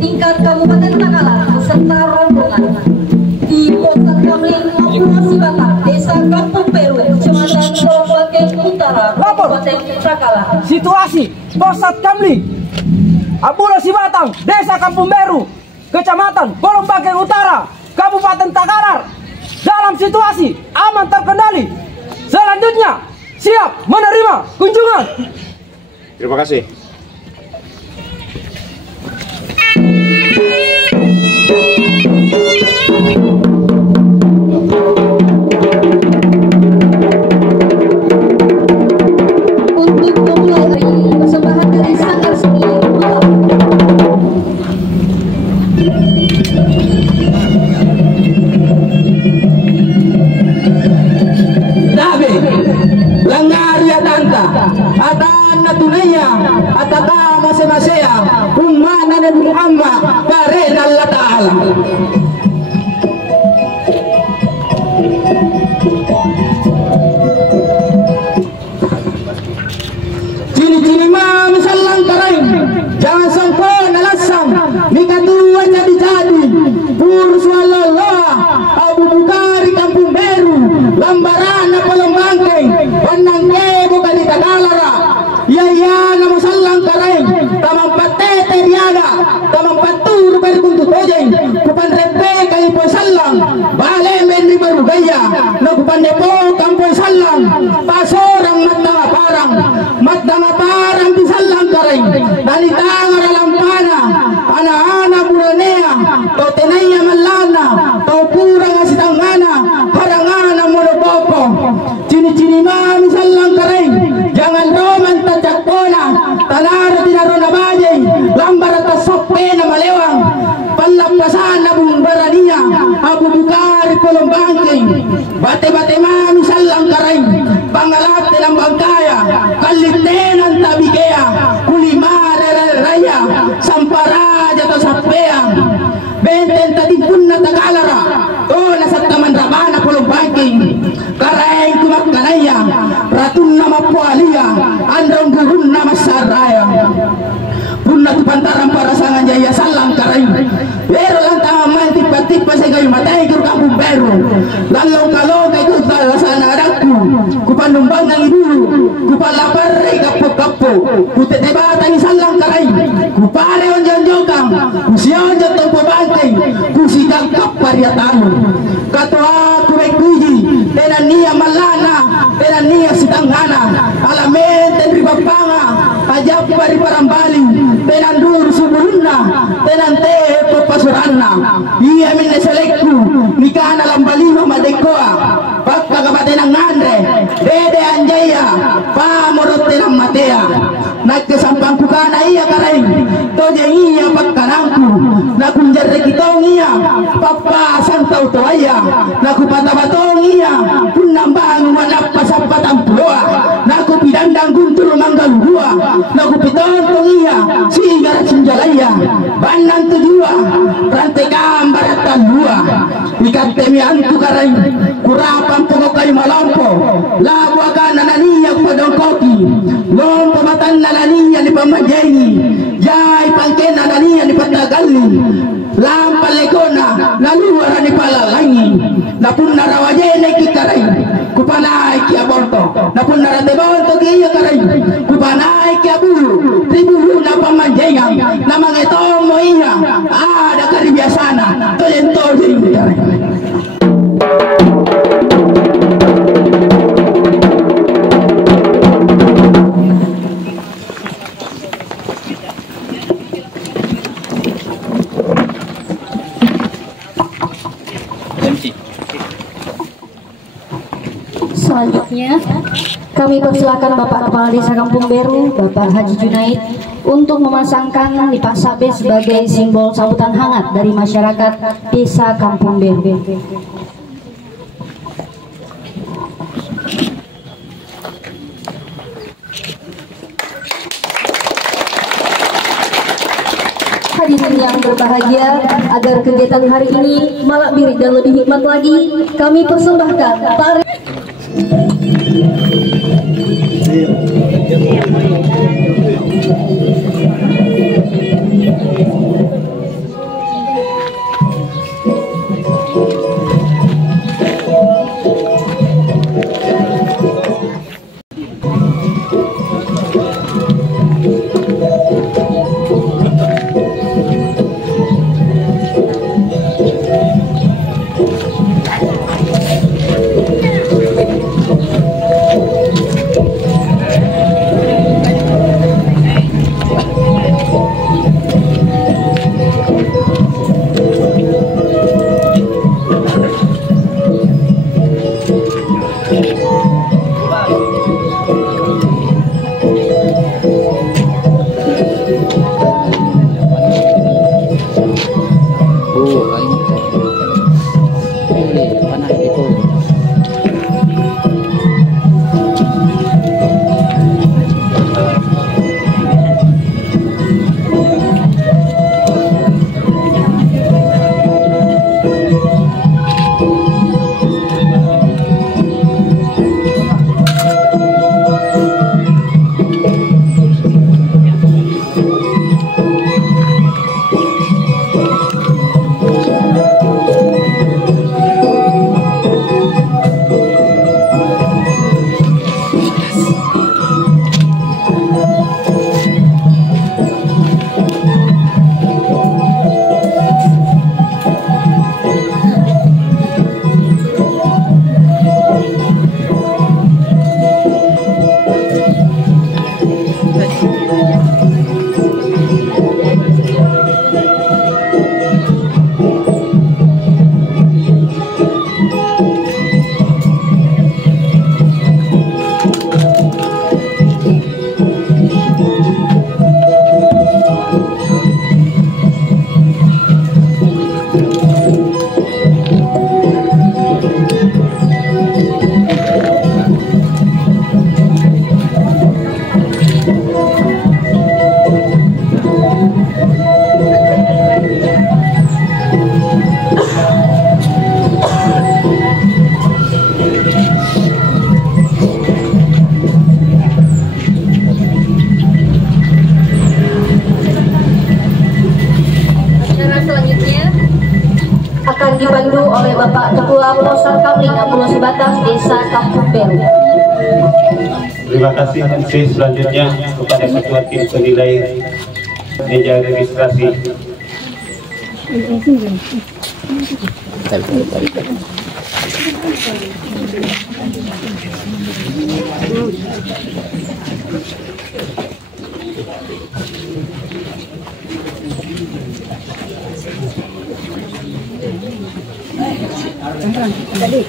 tingkat Kabupaten Takalar beserta rombongan di Posat Kamling Populasi Batak, Desa Kampung Peru, Kecamatan Kolombaken Utara, Kabupaten Takalar. Situasi Posat Kamling Populasi Batang, Desa Kampung Beru, Kecamatan Kolombaken Utara, Kabupaten Takalar dalam situasi aman terkendali. Selanjutnya siap menerima kunjungan. Terima kasih. Untuk memulai persembahan dari Sanggar Seni Dabe langaria tanta atana tunaya ataka masaya umana na Muhammad karen Allah Ta'ala. Cini-cini mami salang karain jangan sangko nalasang mikadua jadi purus walallah Abu Bukari Kampung Beru lambarana Palembangkeng Panangkebo kali Takalara ya namo salang karain tamang patete riada tamang paturu kali kuntu tojeng kupan repe kali po salang bale menri baru gaya no kupan depo kampung salang pasorang matdanga parang di salang karain nalitanga ralampana ana-ana bulanea tau tenaya malana tau purang asitangana harangana monopopo cini-cini mami salang karain jangan roman tajakpona tanara tinarona bajay lambar atas sopena malewang palampasan na bumbarania Abu Bukari Palembangkeng bate-bate mami salang karain pangalat ng bangkaya kalitenan tabigea kulimare raya samparaja to sapea benten tadipun na Takalara to nasa taman rabana Palembangkeng karaeng kumakkanaya ratun na mapualia androng gurun na masaraya punna tu pantaran para sangan jaya salang karaing pero lang taman tipa-tipa sa kayo matay kiro Kampung Beru lalong-kalong kay kutal sana adakku kupanumbang ng ibulu kupalapar ay kapo-kapo kutetebatang salang karaing kupare onjong-jongkang kusiyon jong pabantay kusidang kapariatano katoa kumekuji tenan niya malana tenan niya sitanghana alamen tenri bapanga ajab pari parambali tenan dur suburunna tenan te papasuranna iya minne selekku mikana lambalima madekoa bakka kabate nang ngandre dede anjaya pamorot tenang matea nagkesampangku kana iya karaing toje iya pakkanangku nakunjarre kitong iya papa santau toaya nakupatabatong iya punambang manapa sapatang puloa nakupidandang guntur manggalua nakupitontong iya sigara sinjalaya banan tujua rantai gambaratan dua ikat temianku karaing kurapang pokok kayu malampo lagu akan nananiya padong koki lompo matan nananiya di pamajengi jai pangken nananiya di patagali lampal legona naluara di palalangi napun narawajene ki karaing kupanai ki aborto napun narate bonto ki iya karaing kupanai ki abulu tribulu na pamajengan na mangetomo iya ada karibiasana toyen-toyen karaing. Selanjutnya kami persilakan Bapak Kepala Desa Kampung Beru, Bapak Haji Junaid, untuk memasangkan lipas sabe sebagai simbol sambutan hangat dari masyarakat Desa Kampung Beru. hadirin yang berbahagia, agar kegiatan hari ini malakbir dan lebih hikmat lagi, kami persembahkan tari. Dipandu oleh Bapak Ketua Pelosok Kamling Pulau Sibatang, Desa Kampung Beru. Terima kasih. Selanjutnya kepada Ketua Tim Penilai meja registrasi.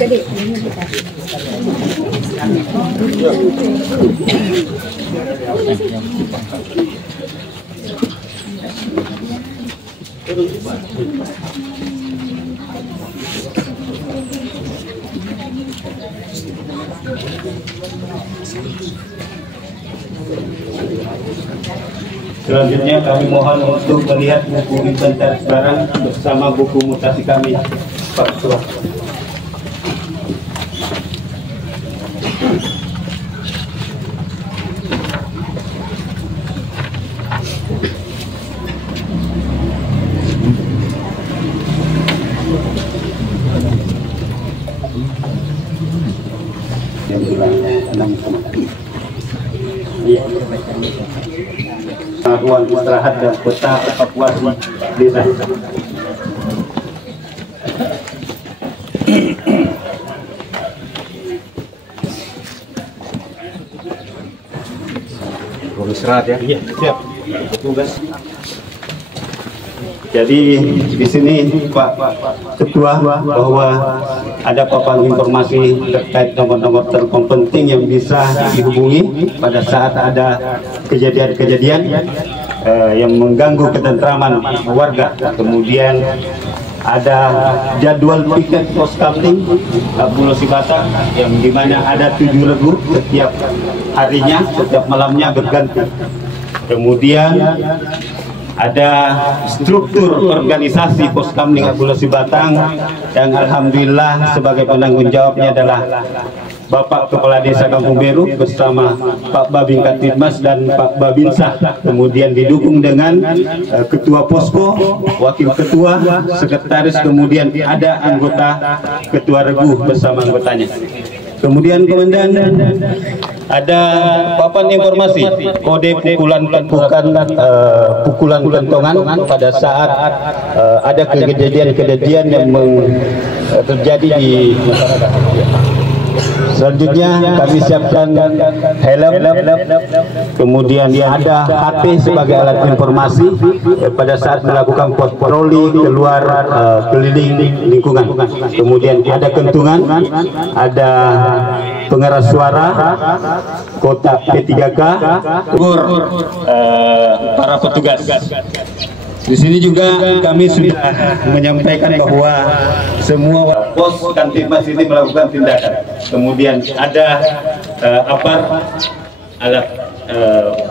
Kadek. Selanjutnya kami mohon untuk melihat buku inventaris barang bersama buku mutasi kami, Pak Ketua. Ruang istirahat dan peta evakuasi desa. Ruang istirahat ya? Iya, siap. Tugas. Jadi di sini Pak Ketua bahwa ada papan informasi terkait nomor-nomor telepon penting yang bisa dihubungi pada saat ada kejadian-kejadian yang mengganggu ketentraman warga. Kemudian ada jadwal piket pos kamling Pulau Sibatang yang dimana ada 7 regu setiap harinya, setiap malamnya berganti. Kemudian ada struktur organisasi Poskamling Abulasi Batang yang alhamdulillah sebagai penanggung jawabnya adalah Bapak Kepala Desa Kampung Beru bersama Pak Babin Katibmas dan Pak Babinsa, kemudian didukung dengan Ketua Posko, Wakil Ketua, Sekretaris, kemudian ada anggota Ketua Regu bersama anggotanya. Kemudian Komandan ada papan informasi kode pukulan pukulan kentongan pada saat ada kejadian-kejadian yang terjadi di masyarakat. Selanjutnya kami siapkan helm, kemudian ada HP sebagai alat informasi pada saat melakukan patroli keluar keliling lingkungan. Kemudian ada kentungan, ada pengeras suara, kotak P3K, para petugas. Di sini juga kami sudah menyampaikan bahwa semua pos Kantibmas ini melakukan tindakan. Kemudian ada alat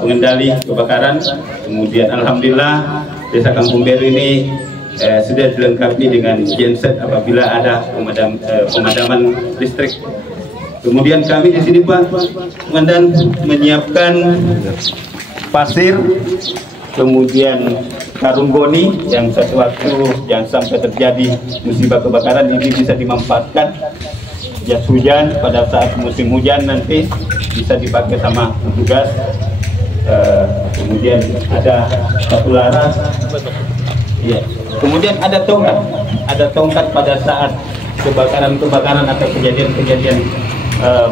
pengendali kebakaran. Kemudian alhamdulillah Desa Kampung Beru ini sudah dilengkapi dengan genset apabila ada pemadaman listrik. Kemudian kami di sini Pak Komandan menyiapkan pasir, kemudian karung goni yang sesuatu yang sampai terjadi musibah kebakaran ini bisa dimanfaatkan jas hujan pada saat musim hujan nanti bisa dipakai sama petugas. Kemudian ada satu laras, ya. Kemudian ada tongkat pada saat kebakaran atau kejadian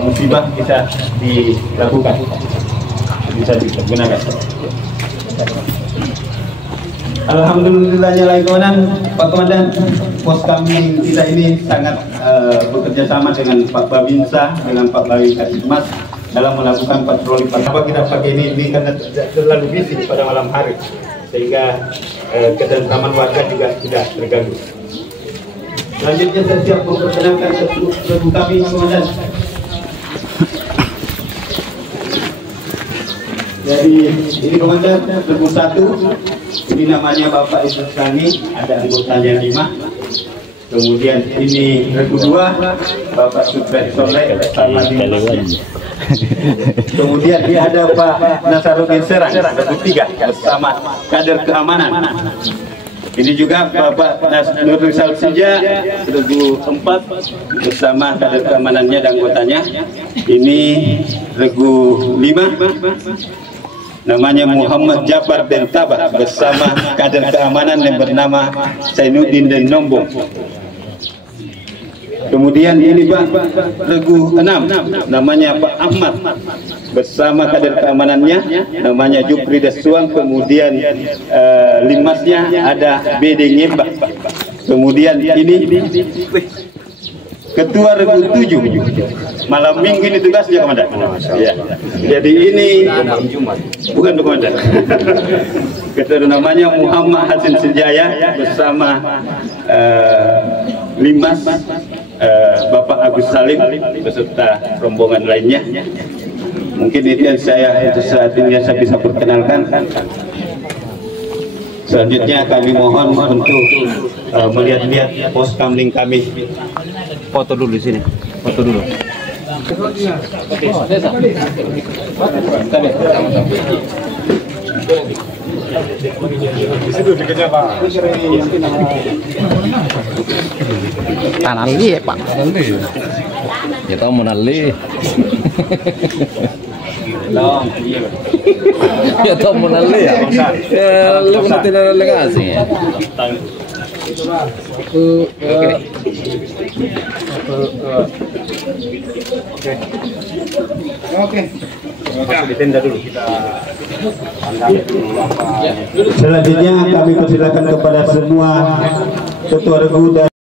musibah bisa dilakukan, bisa digunakan. Alhamdulillahnya lagi Pak Komandan, Poskamling kita ini sangat bekerja sama dengan Pak Babinsa, dengan Pak Babin Katibmas dalam melakukan patroli. Kenapa kita pakai ini karena tidak terlalu bising pada malam hari, sehingga ketentraman warga juga tidak terganggu. Selanjutnya saya siap memperkenalkan regu kami, Komandan. Jadi ini Komandan, regu 1. Ini namanya Bapak Idrus Kani, ada anggotanya 5. Kemudian ini regu 2, Bapak Sutret Soleh sama 5. Kemudian ada Pak Nasaruddin Serang, regu 3 bersama kader keamanan. Ini juga Bapak Nurul Salsija, regu 4 bersama kader keamanannya dan anggotanya. Ini regu 5. Namanya Muhammad Jafar bin Tabah bersama kader keamanan yang bernama Zainuddin dan Nombong. Kemudian ini Pak regu 6, namanya Pak Ahmad bersama kader keamanannya, namanya Jupri Desuang. Kemudian limasnya ada BD Ngembak. Kemudian ini Ketua regu 7, malam minggu ini tugasnya Komandan. Ya. Jadi ini bukan Komandan. Ketua namanya Muhammad Hasan Sejaya bersama Limas Bapak Agus Salim beserta rombongan lainnya. Mungkin itu yang saat ini saya bisa perkenalkan. Selanjutnya kami mohon untuk melihat-lihat Poskamling kami. Foto dulu di sini. Foto dulu. Tanali ya Pak. Ya tahu menali. Ya tahu menali ya. Lu kena tidak legasi ya. Oke. Ditenda dulu kita. Selanjutnya kami persilakan kepada semua ketua regu dan